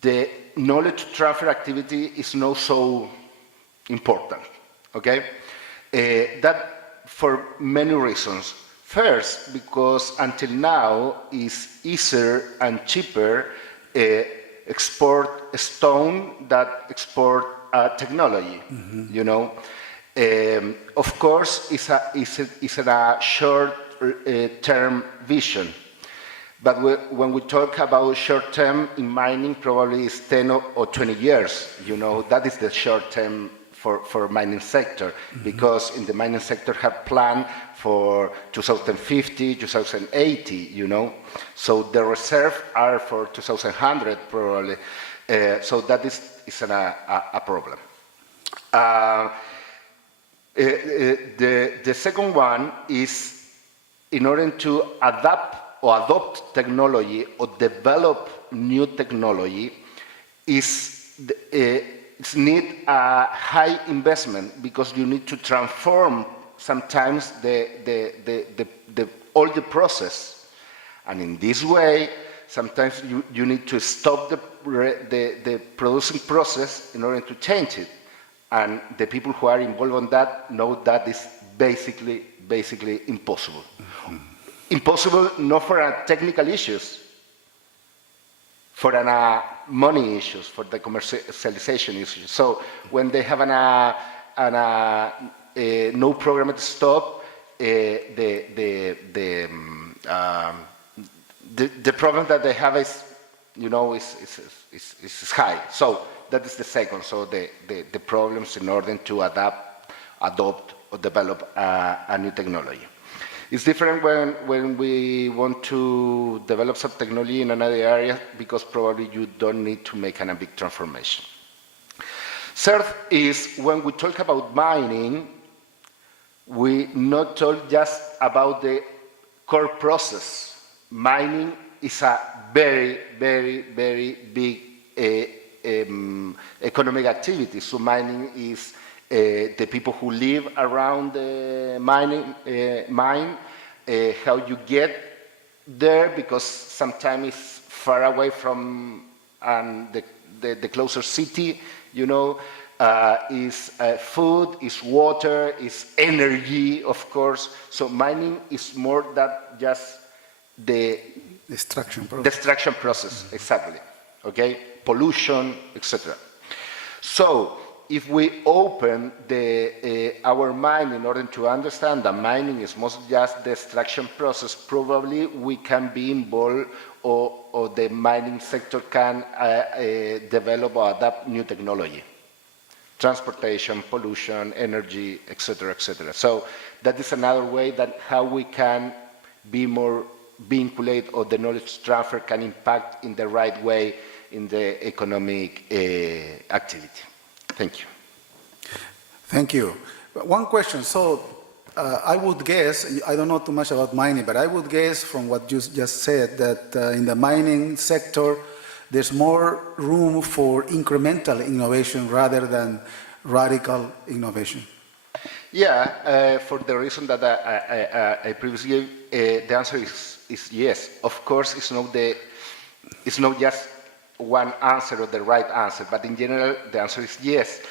the knowledge transfer activity is not so important, okay? That for many reasons. First, because until now it's easier and cheaper export stone than export technology, you know? Of course, it's a short-term vision. But when we talk about short-term in mining, probably it's 10 or 20 years. You know, that is the short-term for mining sector, because in the mining sector have planned for 2050, 2080, you know. So the reserve are for 2100 probably. So that is a problem. The second one is, in order to adapt or adopt technology or develop new technology, it's need a high investment, because you need to transform sometimes all the process. And in this way, sometimes you need to stop the producing process in order to change it. And the people who are involved in that know that is basically impossible. Impossible not for technical issues, for money issues, for the commercialization issues. So when they have no program to stop, the problem that they have is, you know, is high. So that is the second. So the problems in order to adopt or develop a new technology. It's different when we want to develop some technology in another area, because probably you don't need to make a big transformation. Third is, when we talk about mining, we not talk just about the core process. Mining is a very big economic activity. So mining is the people who live around the mine, how you get there, because sometimes it's far away from the closer city, you know, is food, is water, is energy, of course. So mining is more than just the extraction process, exactly, okay? Pollution, etc. So if we open our mind in order to understand that mining is mostly just the extraction process, probably we can be involved, or the mining sector can develop or adapt new technology. Transportation, pollution, energy, etc., etc. So that is another way that how we can be more vinculate, or the knowledge transfer can impact in the right way in the economic activity. Thank you. Thank you. One question. So I would guess, I don't know too much about mining, but I would guess from what you just said that in the mining sector, there's more room for incremental innovation rather than radical innovation. Yeah, for the reason that I previously gave, the answer is yes. Of course, it's not just one answer or the right answer, but in general, the answer is yes.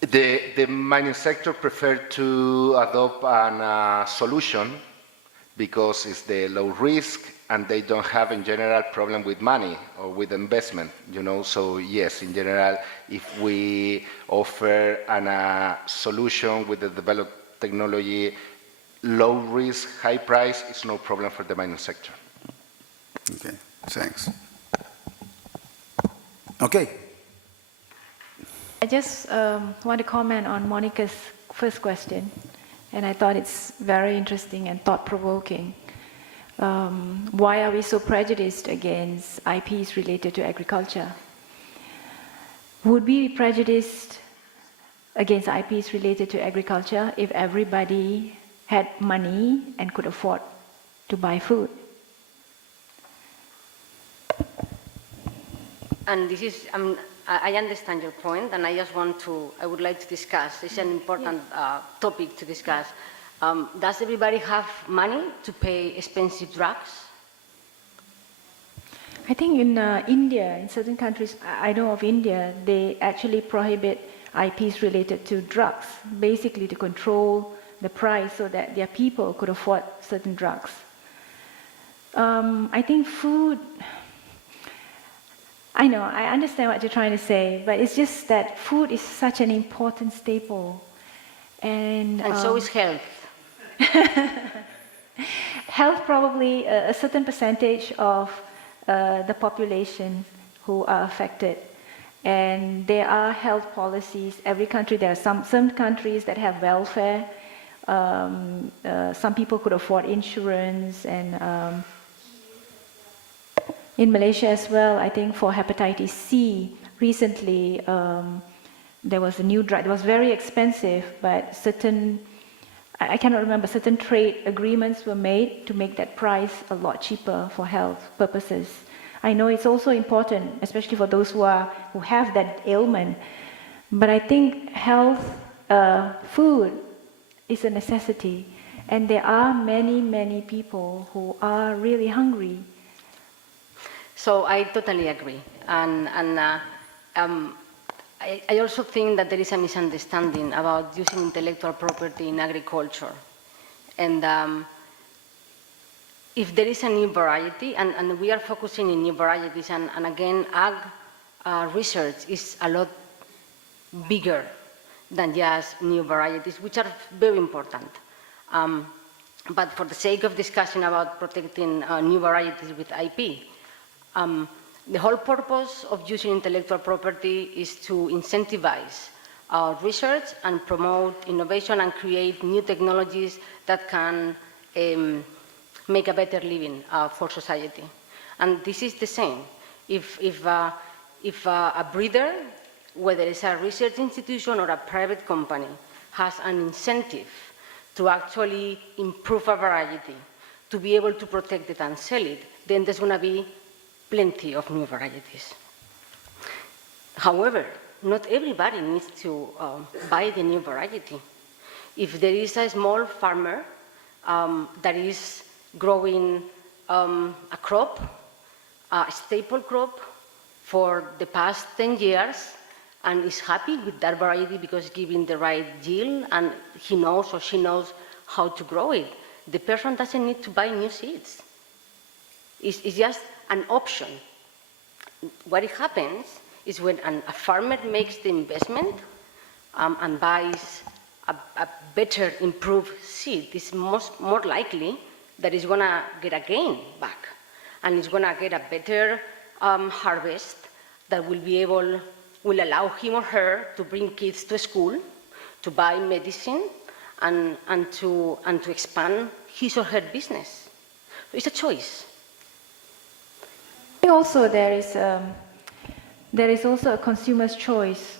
The mining sector preferred to adopt a solution because it's the low risk, and they don't have in general problem with money or with investment, you know. So yes, in general, if we offer a solution with the developed technology, low risk, high price, it's no problem for the mining sector. Okay, thanks. Okay. I just want to comment on Monica's first question, and I thought it's very interesting and thought-provoking. Why are we so prejudiced against IPs related to agriculture? Would we be prejudiced against IPs related to agriculture if everybody had money and could afford to buy food? And this is, I understand your point, and I would like to discuss. It's an important topic to discuss. Does everybody have money to pay expensive drugs? I think in India, in certain countries, I know of India, they actually prohibit IPs related to drugs, basically to control the price so that their people could afford certain drugs. I think food, I know, I understand what you're trying to say, but it's just that food is such an important staple. And so is health. Health, probably a certain percentage of the population who are affected. And there are health policies. Every country, there are some countries that have welfare. Some people could afford insurance. And in Malaysia as well, I think for hepatitis C, recently there was a new drug. It was very expensive, but I cannot remember, certain trade agreements were made to make that price a lot cheaper for health purposes. I know it's also important, especially for those who have that ailment. But I think health, food is a necessity. And there are many, many people who are really hungry. So I totally agree. And I also think that there is a misunderstanding about using intellectual property in agriculture. And if there is a new variety, and we are focusing in new varieties, and again, ag research is a lot bigger than just new varieties, which are very important. But for the sake of discussing about protecting new varieties with IP, the whole purpose of using intellectual property is to incentivize research and promote innovation and create new technologies that can make a better living for society. And this is the same. If a breeder, whether it's a research institution or a private company, has an incentive to actually improve a variety, to be able to protect it and sell it, then there's going to be plenty of new varieties. However, not everybody needs to buy the new variety. If there is a small farmer that is growing a crop, a staple crop, for the past 10 years, and is happy with that variety because it's giving the right yield, and he knows or she knows how to grow it, the person doesn't need to buy new seeds. It's just an option. What happens is when a farmer makes the investment and buys a better, improved seed, it's more likely that he's going to get a gain back, and he's going to get a better harvest that will allow him or her to bring kids to school, to buy medicine, and to expand his or her business. So it's a choice. Also, there is also a consumer's choice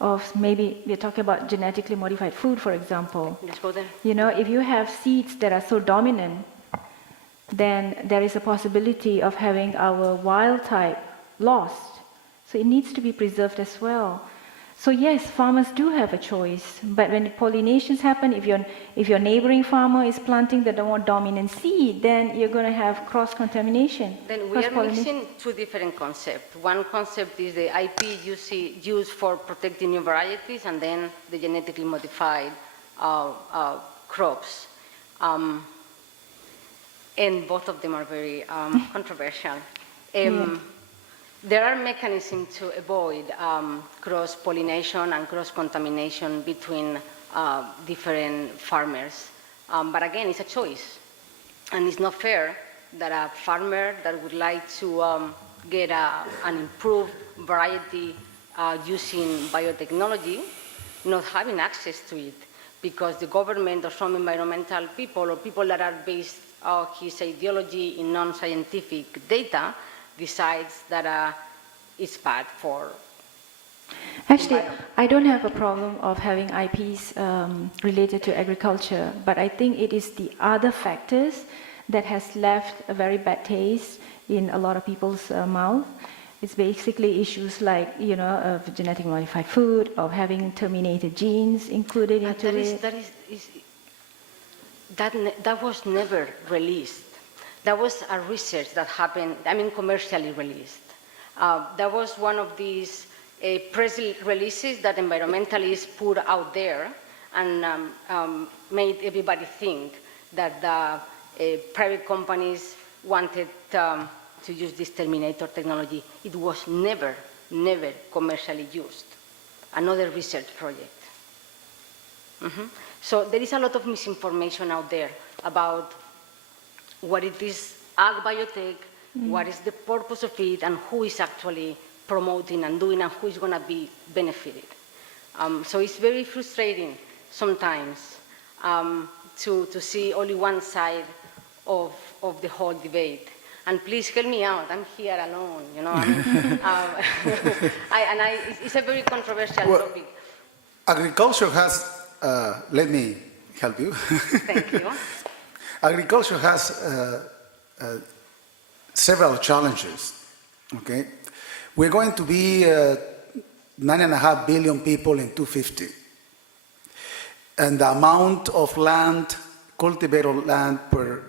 of, maybe we're talking about genetically modified food, for example. Let's go there. You know, if you have seeds that are so dominant, then there is a possibility of having our wild type lost. So it needs to be preserved as well. So yes, farmers do have a choice, but when pollinations happen, if your neighboring farmer is planting the more dominant seed, then you're going to have cross-contamination. Then we are mixing two different concepts. One concept is the IP used for protecting new varieties, and then the genetically modified crops. And both of them are very controversial. There are mechanisms to avoid cross-pollination and cross-contamination between different farmers. But again, it's a choice. And it's not fair that a farmer that would like to get an improved variety using biotechnology not having access to it because the government or some environmental people or people that are based on his ideology in non-scientific data decides that it's bad for... Actually, I don't have a problem of having IPs related to agriculture, but I think it is the other factors that has left a very bad taste in a lot of people's mouth. It's basically issues like, you know, of genetically modified food, of having terminated genes included into it. That was never released. That was a research that happened, commercially released. That was one of these press releases that environmentalists put out there and made everybody think that the private companies wanted to use this terminator technology. It was never commercially used. Another research project. So there is a lot of misinformation out there about what it is ag biotech, what is the purpose of it, and who is actually promoting and doing, and who is going to be benefited. So it's very frustrating sometimes to see only one side of the whole debate. And please help me out. I'm here alone, you know. It's a very controversial topic. Agriculture has, let me help you. Thank you. Agriculture has several challenges, okay? We're going to be 9.5 billion people in 2050. And the amount of land, cultivated land per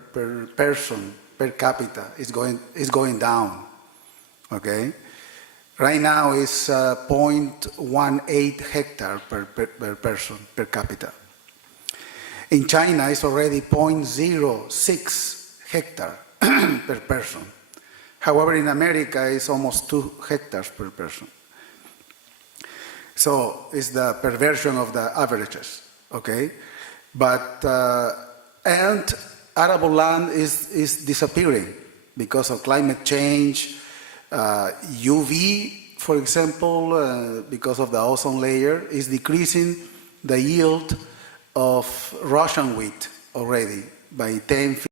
person, per capita is going down, okay? Right now it's 0.18 hectare per person, per capita. In China, it's already 0.06 hectare per person. However, in America, it's almost 2 hectares per person. So it's the perversion of the averages, okay? But, and arable land is disappearing because of climate change, UV, for example, because of the ozone layer, is decreasing the yield of Russian wheat already by 10,